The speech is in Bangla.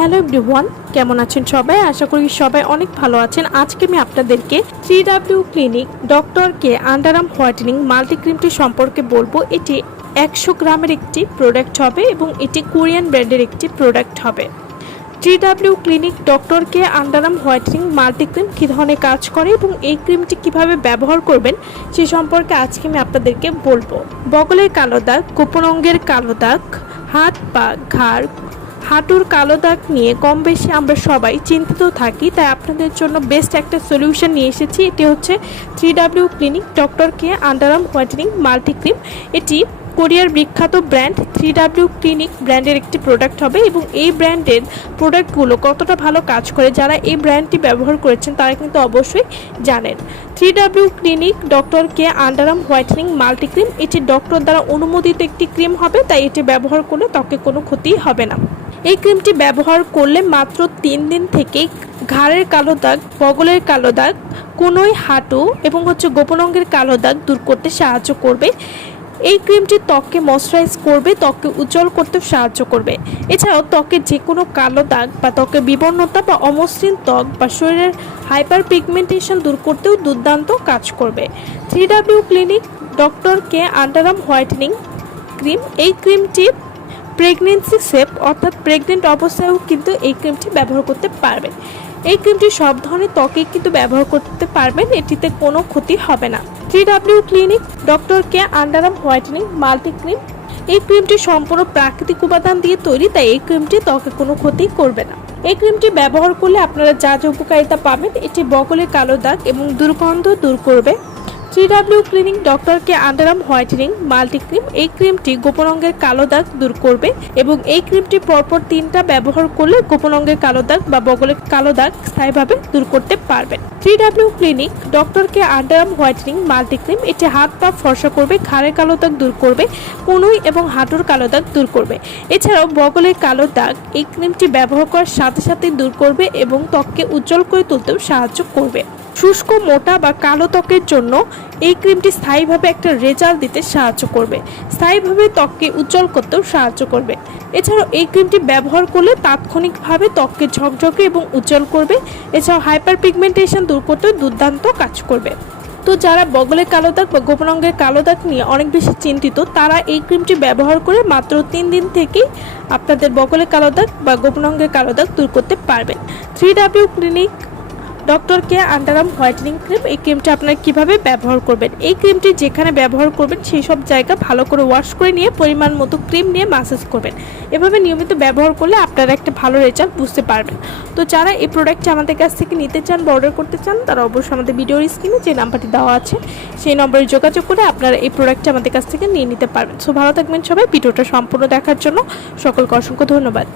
হ্যালো এভরিওয়ান, কেমন আছেন সবাই? আশা করি সবাই অনেক ভালো আছেন। আজকে আমি আপনাদেরকে three W clinic doctor K underarm whitening multi ক্রিমটি সম্পর্কে বলব। এটি একশো গ্রামের একটি প্রোডাক্ট হবে এবং এটি কোরিয়ান ব্র্যান্ডের একটি প্রোডাক্ট হবে। Three W clinic doctor K underarm whitening multi cream কী ধরনের কাজ করে এবং এই ক্রিমটি কীভাবে ব্যবহার করবেন, সে সম্পর্কে আজকে আমি আপনাদেরকে বলব। বগলের কালো দাগ, গোপন অঙ্গের কালো দাগ, হাত পা ঘাড় হাঁটুর কালো দাগ নিয়ে কম বেশি আমরা সবাই চিন্তিত থাকি, তাই আপনাদের জন্য বেস্ট একটা সলিউশন নিয়ে এসেছি। এটি হচ্ছে three W clinic doctor K underarm whitening multi cream এটি কোরিয়ার বিখ্যাত ব্র্যান্ড থ্রি ডাব্লিউ ক্লিনিক ব্র্যান্ডের একটি প্রোডাক্ট হবে এবং এই ব্র্যান্ডের প্রোডাক্টগুলো কতটা ভালো কাজ করে, যারা এই ব্র্যান্ডটি ব্যবহার করেছেন তারা কিন্তু অবশ্যই জানেন। Three W clinic doctor K underarm whitening multi cream এটি ডক্টর দ্বারা অনুমোদিত একটি ক্রিম হবে, তাই এটি ব্যবহার করলে ত্বকে কোনো ক্ষতি হবে না। এই ক্রিমটি ব্যবহার করলে মাত্র তিন দিন থেকে ঘাড়ের কালো দাগ, বগলের কালো দাগ, কোনোই, হাঁটু এবং হচ্ছে গোপন অঙ্গের কালো দাগ দূর করতে সাহায্য করবে। এই ক্রিমটি ত্বককে ময়শ্চারাইজ করবে, ত্বককে উজ্জ্বল করতে সাহায্য করবে। এছাড়াও ত্বকের যে কোনো কালো দাগ বা ত্বকের বিবর্ণতা বা অমসৃণ ত্বক বা শরীরের হাইপার পিগমেন্টেশন দূর করতেও দুর্দান্ত কাজ করবে। Three W clinic doctor K underarm whitening cream, এই ক্রিমটি প্রেগনেন্সি সেফ অর্থাৎ প্রেগনেন্ট অবস্থায়ও কিন্তু এই ক্রিমটি ব্যবহার করতে পারবেন। এই ক্রিমটি সব ধরনের ত্বকেই কিন্তু ব্যবহার করতে পারবেন, এটিতে কোনো ক্ষতি হবে না। Three W clinic, doctor K underarm whitening multi cream এই ক্রিমটি সম্পূর্ণ প্রাকৃতিক উপাদান দিয়ে তৈরি, তাই এই ক্রিমটি ত্বকে কোনো ক্ষতি করবে না। এই ক্রিমটি ব্যবহার করলে আপনারা যা যা উপকারিতা পাবেন, এটি বগলের কালো দাগ এবং দুর্গন্ধ দূর করবে। থ্রি ডাব্লিউ ক্লিনিক ডক্টরকে আন্ডারাম হোয়াইটেনিং মাল্টি ক্রিম, এই ক্রিমটি গোপন অঙ্গের কালো দাগ দূর করবে এবং এই ক্রিমটি পরপর তিনটা ব্যবহার করলে গোপন অঙ্গের কালো দাগ বা বগলের কালো দাগ স্থায়ীভাবে দূর করতে পারবেন। থ্রি ডাব্লিউ ক্লিনিক ডক্টরকে আন্ডারাম হোয়াইটেনিং মাল্টি ক্রিম, এটি হাত পা ফর্সা করবে ঘাড়ের কালো দাগ দূর করবে কনুই এবং হাঁটুর কালো দাগ দূর করবে। এছাড়াও বগলের কালো দাগ এই ক্রিমটি ব্যবহার করার সাথে সাথে দূর করবে এবং ত্বককে উজ্জ্বল করে তুলতেও সাহায্য করবে। শুষ্ক, মোটা বা কালো ত্বকের জন্য এই ক্রিমটি স্থায়ীভাবে একটা রেজাল্ট দিতে সাহায্য করবে। স্থায়ীভাবে ত্বককে উজ্জ্বল করতেও সাহায্য করবে। এছাড়াও এই ক্রিমটি ব্যবহার করলে তাৎক্ষণিকভাবে ত্বককে ঝকঝকে এবং উজ্জ্বল করবে। এছাড়াও হাইপার পিগমেন্টেশন দূর করতেও দুর্দান্ত কাজ করবে। তো যারা বগলের কালো দাগ বা গোপন অঙ্গের কালো দাগ নিয়ে অনেক বেশি চিন্তিত, তারা এই ক্রিমটি ব্যবহার করে মাত্র তিন দিন থেকেই আপনাদের বগলের কালো দাগ বা গোপন অঙ্গের কালো দাগ দূর করতে পারবেন। Three W clinic doctor K underarm whitening cream, এই ক্রিমটা আপনারা কীভাবে ব্যবহার করবেন? এই ক্রিমটি যেখানে ব্যবহার করবেন, সেই সব জায়গা ভালো করে ওয়াশ করে নিয়ে পরিমাণ মতো ক্রিম নিয়ে মাসাজ করবেন। এভাবে নিয়মিত ব্যবহার করলে আপনারা একটা ভালো রেজাল্ট বুঝতে পারবেন। তো যারা এই প্রোডাক্টটি আমাদের কাছ থেকে নিতে চান বা অর্ডার করতে চান, তারা অবশ্যই আমাদের ভিডিওর স্ক্রিনে যে নাম্বারটি দেওয়া আছে, সেই নম্বরে যোগাযোগ করে আপনারা এই প্রোডাক্টটা আমাদের কাছ থেকে নিয়ে নিতে পারবেন। সো ভালো থাকবেন সবাই। ভিডিওটা সম্পূর্ণ দেখার জন্য সকলকে অসংখ্য ধন্যবাদ।